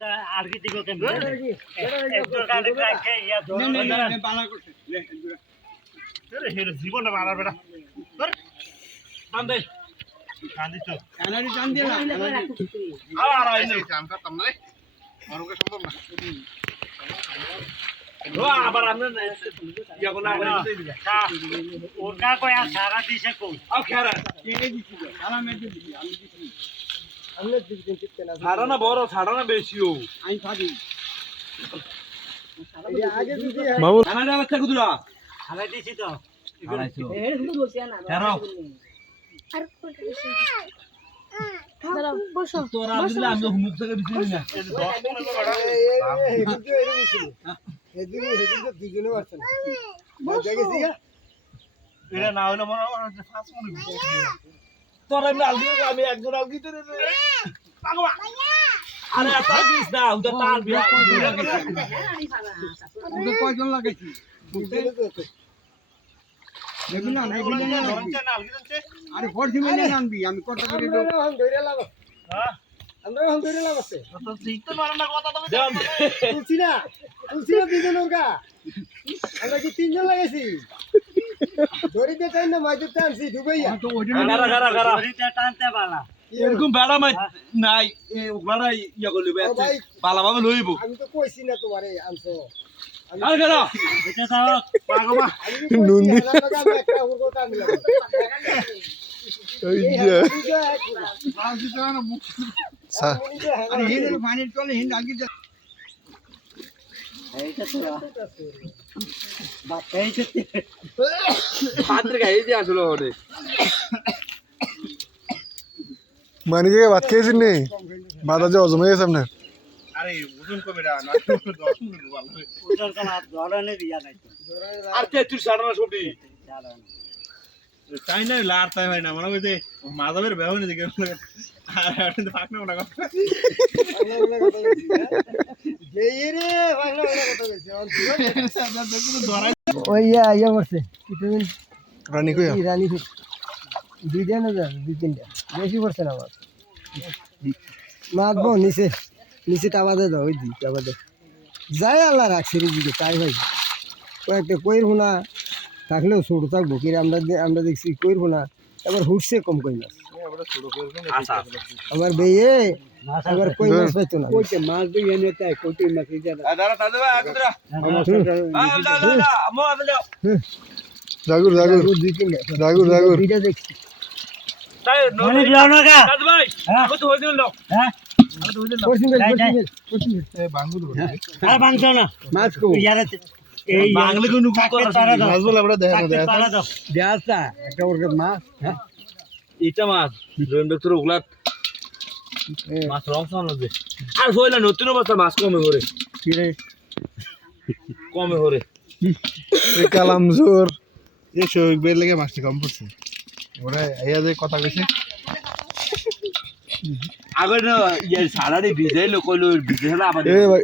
আর্কিটিকো কেমন একটু কাটে রাখে ইয়া ধরে না বালা করছে আরে হেরে জীবনটা মারা বেটা ধর বান্দে কান্দি তো এনারি টান দে না আর আইনে কাম করতাম না রে আরোকে সম্ভব না ও আবার আমরা ইয়া কোনা করে দিতে কা ওর কা কই আর সারা দিছে কই আও খেরা এই দিছি সারা মে দিছি আমি দিছি আমরা দিছি ঠিক না সারা না বড় সারা না বেশিও আমি ফাদি এই আগে দিছি বাবু খানা বাচ্চা কুদুরা খানা দিছি তো খানাইছো এই শুধু বসে না কেন আর দাঁড়াও বসো তোরা দিলে আমি মুখ থেকে দিছি না এই 10 15 বড় এই হেদিন তো দুজনে পারছেন মজা গেছি এটা না হলো মনে হয় ফাস্ট মনে তোরা আমি আলগি আমি একজন আলগি তো পাগলা আরে আতা দিস না উদা তার বিয়া ওদের কয়জন লাগাইছি দেখুন না নাই বিলে না আলগি দনছে আরে ফোর্সি মেনে আনবি আমি কত করে দেব ধরে লাগো হ্যাঁ আমরা এখন ধরে লাগাছে তো ঠিক তো মারা না কথা তুমি তুলছি না দুজন ওকা আমরা কি তিনজন লাগাইছি ধরিতে টাইম না মাইতে টানছি ডুবাইয়া গারা ধরিতে টানতে বালা এরকম বেড়া মাই নাই ওগুলা ইয়া করলিবে বালা ভাবে লইব আমি তো কইছি না তোমারে আনছো আরে গারা এটা দাও পাগমা নুনদি একটা উড়ো টানলাম ওই যে মাঝি তো না মুখ আরে হিন্দে পানির চলে হিন্দ আগি যা এইটা তো বাতাই যেতে পাত্র গাই দিয়ে আসলো ওরে মানি কে বাত খেয়েছ নি মাথা যে অজমে গেছে আপনার আরে ওজন কমে না 10 মিনিট ভালো ওজন কাল হাত ধরানে দিয়া নাই আর তে তুই সারা সবডি তাই না লার তাই হয় না মনে কইতে মাধবের বেহনে দিকে আর আপনি তো পাকনা না কথা এই রে পাকনা কথা কইছে ওই ইয়া করছে কিছুদিন রানী কই রানী দুই দিন না দুই তিনটা বেশি করছে না মাছ মাছবো নিচে টাবা দে দাও ওই দি টাবা দে যায় আল্লাহ রাখছে দিকে তাই ভাই কয়েকটা কইর হোনা থাকলেও ছোট থাকবো কি আমরা দেখছি কইর হোনা এবার হুটছে কম কই মাছ আমার বেয়ে এবার কই মাছ পাইতো না কইতে মাছ দিয়ে এনে তাই কইতে মাছ দিয়ে দাঁড়া দাদা আগদরা আমো আমো জাগুর ভিডিও দেখছি তাই ননি যাও না কা দাদা ভাই আমি তো হইছিল না হ্যাঁ আমি তো হইছিল না এই বাঙ্গুল আরে বাংছো না মাছ কো ইয়ারে এই বাংলা কোন করে মাছ বলে আমরা দেখো দেয়াটা একটা ওর মাছ হ্যাঁ এটা মাছ জয়েন ভেক্টর ওগুলা মাছ রংসন হবে আর হইলা নতুন অবস্থা মাছ কমে করে কি রে কমে করে এই কালাম জোর এই শোক বের লাগে মাছটি কম পড়ছে ওরে আইয়া যে কথা কইছে আগে না ইয়া সারারে ভিজাইলো কইলো ভিজাইলা আবার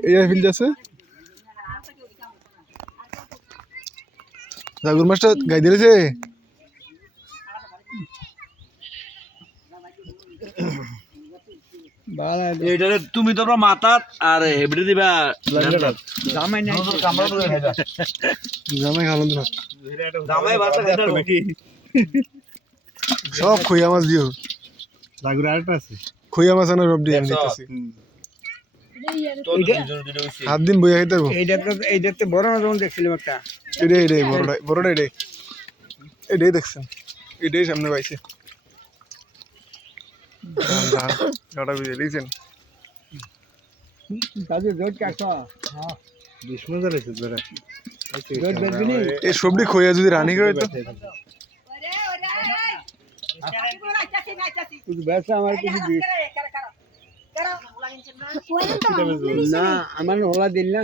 এই ফিল আছে জাগুর মাছটা গাই দিয়েছে এইটারে তুমি তোমরা মাথা আর হেবড়ে দিবা জামাই নাই কামড়া ধরে খাইবা জামাই খালো না জামাই বাসা খাইতা বেটি সব খুইয়া মাছ দিও জাগুর আরেকটা আছে খুইয়া মাছ না সব দিয়ে আমি দিতেছি সাত দিন বইয়া খাইতে পারবো এইটাতে বড় না যখন দেখছিলাম একটা এটাই বড়টা এটাই দেখছেন এটাই সামনে পাইছে গাটা বুঝে দিয়েছেন এই সবটি খোয়া যদি রানী করে তো আমার না আমার হলা দিল না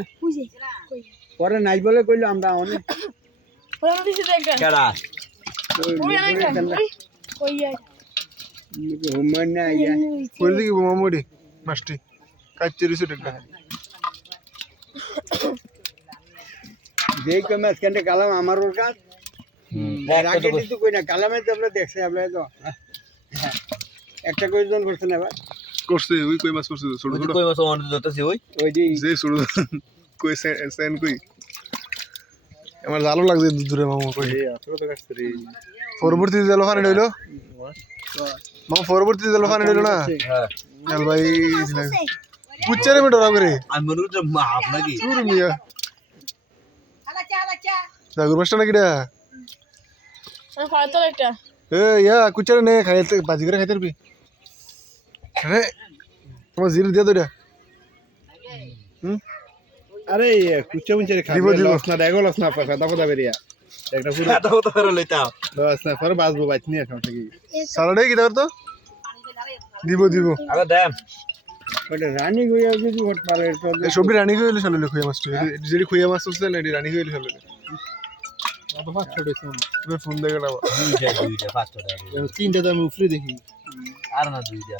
পরে নাই বলে কইলো আমরা অনেক মামুড়ি মাছটি কাটতে দিছে যেই কই মাছ কেন কালাম আমার ওর কাজ রাগে দিতে কই না কালামে তো আমরা দেখছি আমরা তো একটা কই জন করছেন এবার করছে ওই কই মাছ করছে ছোট ছোট কই মাছ অনেক ধরতেছি ওই যে ছোট কই সেন কই আমার জালো লাগছে দূরে মামা কই পরবর্তীতে জালো ফানে হইলো মামা পরবর্তীতে জালো ফানে হইলো না হ্যাঁ চল ভাই পুচ্চারে মে ডরা করে আমি মনে করছি মাপ নাকি চুর মিয়া জাগুর মাছটা নাকি রে এ ইয়া কুচারে নে খাইতে বাজি করে খাইতে পারবি আরে তোমার জিরো দিয়ে দইটা আরে কুচা মুচে খাবি লস না ডেগো লস না ফাটা ফাটা বেরিয়া একটা পুরো এত তো করে লইতাম লস না পরে বাজবো বাইতনি এখন থেকে সালাডে কি দাও তো দিব দিব আগে দেন ওটা রানী গইয়া যদি হট পারে তো এই সবই রানী কইলে চলে খুইয়া মাছটা যদি খুইয়া মাছ হচ্ছে না এটি রানী কইলে চলে অত ফাট ছোট ছিল তুমি ফোন দেখে নাও দুইটা পাঁচটা তিনটা তো আমি উপরে দেখি আর না দুইটা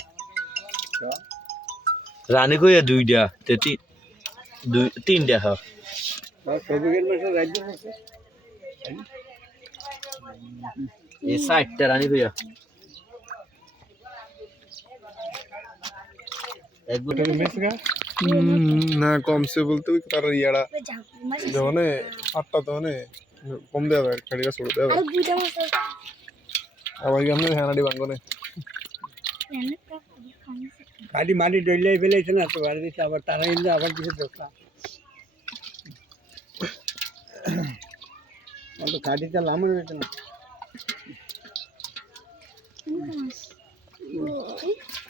রানী কইয়া দুইটা তে তিনটা হ্যাঁ সবগের মাসে রাজ্য আছে এই সাইডটা রানী কইয়া এক ওটা মেসগা না কমছে বলতে ওই তার ইয়াড়া যখন আটটা তখন কম দেওয়া যায় খাড়িটা ছোট দেওয়া যায় আবার কি আপনি হ্যানাডি ভাঙ্গনে খালি মাটি ডইলে ফেলেছে না তো বাড়ি দিতে আবার তারা ইন্দা আবার কিছু দোকা অত কাটিটা লামন হইছে না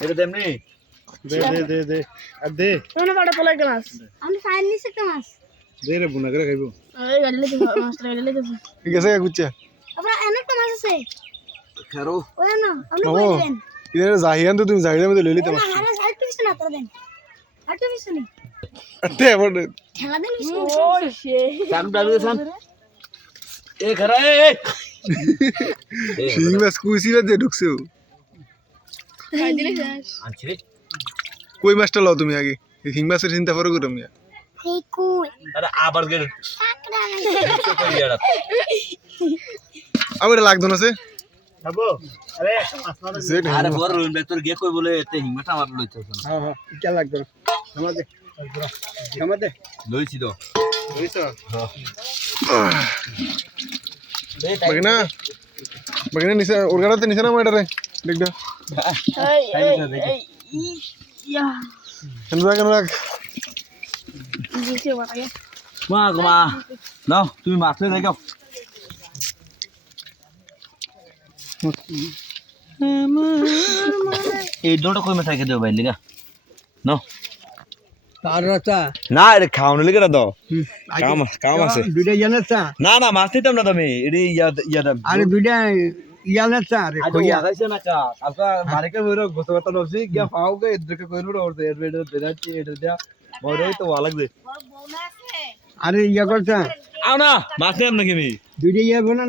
এটা দেমনি দে দে দে দে আর দে কোন বড় পলাই গ্লাস আমি ফাইন নিছি একটা মাছ দে রে বুনা করে খাইবো এই গাড়ি লেগে মাছটা গাড়ি লেগে ঠিক আছে কুচ্চা আপনার অনেকটা মাছ আছে খারো ওই না আপনি ও কই দিবেন ইদারে জাহিয়ান তো তুমি জাহিদের মধ্যে লইলি তো না হারা সাইড পিছনে না করে দেন আটু পিছনে আতে আবার ঠেলা দেন পিছনে ও শে সাম ডালু সাম এ খারা এ শিং মাছ কুইসিরা দিয়ে ঢুকছে খাই দিলে আনছি রে কই মাছটা লও তুমি আগে এই শিং মাছের চিন্তা করো গো তুমি এই কই আরে আবার গেল কাকড়া কই এড়া আবার লাগতো না সে খাবো আরে সেট আরে বড় রইল তোর গে কই বলে এতে হিংমাটা আমার লইতেছ না হ্যাঁ হ্যাঁ কি লাগবে আমাদের আমাদের লইছি তো বুঝছো বাগনা বাগনা নিচে ওর গাড়াতে নিচে না মাইটারে দেখ দা এই ইয়া কেন রাখ দিছে বাড়া মা গো মা নাও তুমি মাছ লই যাও এই দুটো কই মাছ রেখে দেও ভাই লিগা নাও তার রাতা না এটা খাওয়ানো লিগা দাও কাম আছে দুইটা জানাচ্ছা না না মাছ নিতাম না তুমি এডি ইয়াদা আরে দুইটা জানাচ্ছা আরে কইয়া আগাইছে না কা আলকা মারিকে বইরো গোসগতা নসি গিয়া পাওগে এদকে কইরো ওরতে এর বেড বেদাচ্ছি এটা দিয়া বড় তো ভালো লাগবে আরে ইয়া করছা আও না মাছ নিতাম নাকি আমি দুইটা ইয়া বানা